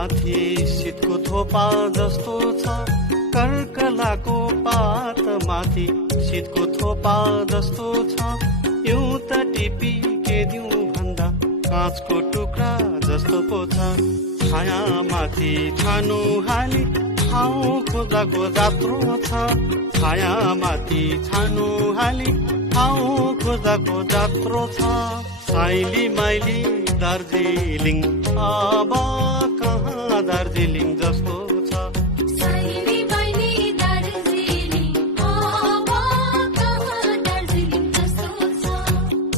माथि शीतको थोपा जस्तो छ, कर्कलाको पात माथि शीतको थोपा जस्तो छ। एउटा टिपी के दिउँ भन्दा काँचको टुक्रा जस्तो पो छ। छाया माथि छानु हाली ठाउँ खोज्दाको जात्रो छ। छाया माथि छानु हाली ठाउँ खोज्दाको जात्रो छ। साइली माइली दार्जिलिङ अब कहाँ दार्जिलिङ जस्तो छ। साइली माइली दार्जिलिङ अब कहाँ दार्जिलिङ जस्तो छ।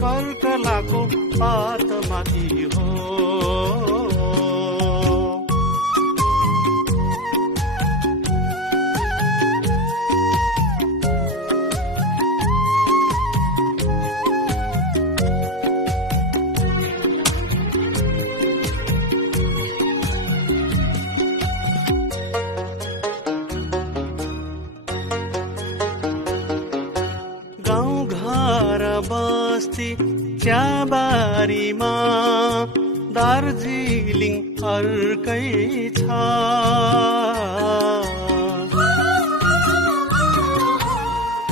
कर्कलाको पात माथि हो बस्ती चियाबारीमा दार्जिलिङ अर्कै छ।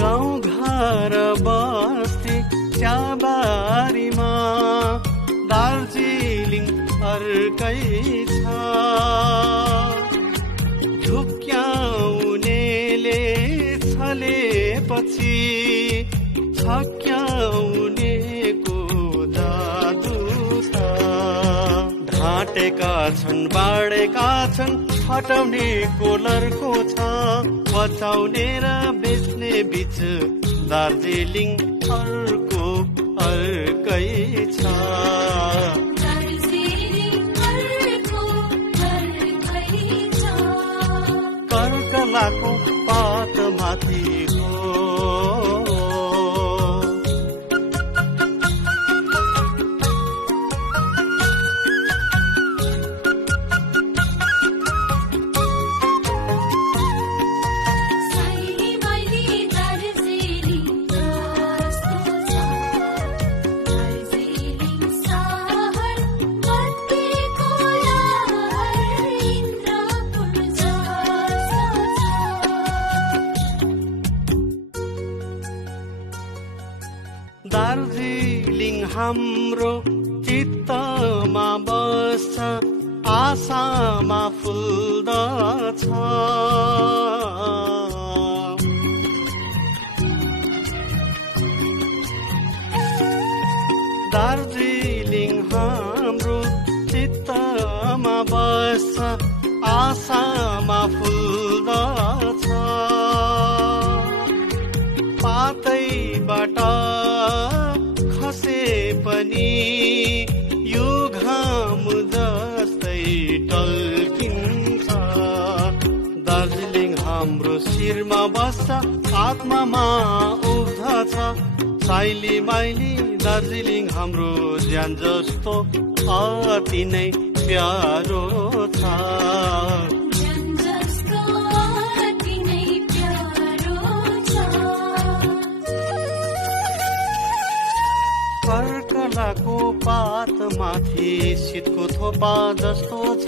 गाउँ घर बस्ती चियाबारीमा दार्जिलिङ अर्कै छ। झुक्क्याउनेले छलेपछि छक्याउनेको जादु छ। ढाँटेका छन् बाडेका छन् हटाउनेको लर्को छ। बचाउने र बेच्ने बीच दार्जिलिङ अर्को अर्कै छ। कर्कलाको पात माथि हो दार्जिलिङ हाम्रो चित्तमा बस्छ, आशामा फुल्दछ। दार्जिलिङ हाम्रो चित्तमा बस्छ, आशामा फुल्दछ। पातैबाट खसे पनि यो घाम जस्तै टल्किन्छ। दार्जिलिङ हाम्रो शिरमा बस्छ, आत्मामा उब्जछ। साइली माइली दार्जिलिङ हाम्रो ज्यान जस्तो अति नै प्यारो छ। कर्कलाको पात माथि शीतको थोपा जस्तो छ।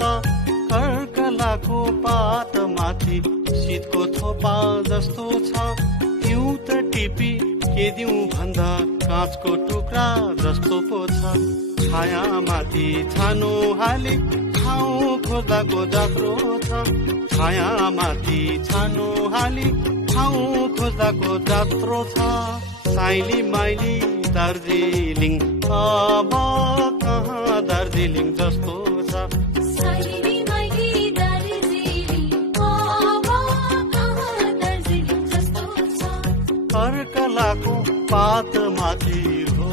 कर्कलाको पात माथि शीतको थोपा जस्तो छ। एउटा टिपी के दिउँ भन्दा काँचको टुक्रा जस्तो पो छ। छाया माथि छानो हाली ठाउँ खोज्दाको जात्रो छ। छाया माथि छानो हाली ठाउँ खोज्दाको जात्रो छ। साइली माइली दार्जिलिङ अब कहाँ दार्जिलिङ जस्तो छ। साइली माइली दार्जिलिङ अब कहाँ दार्जिलिङ जस्तो छ। कर्कलाको पात माथि हो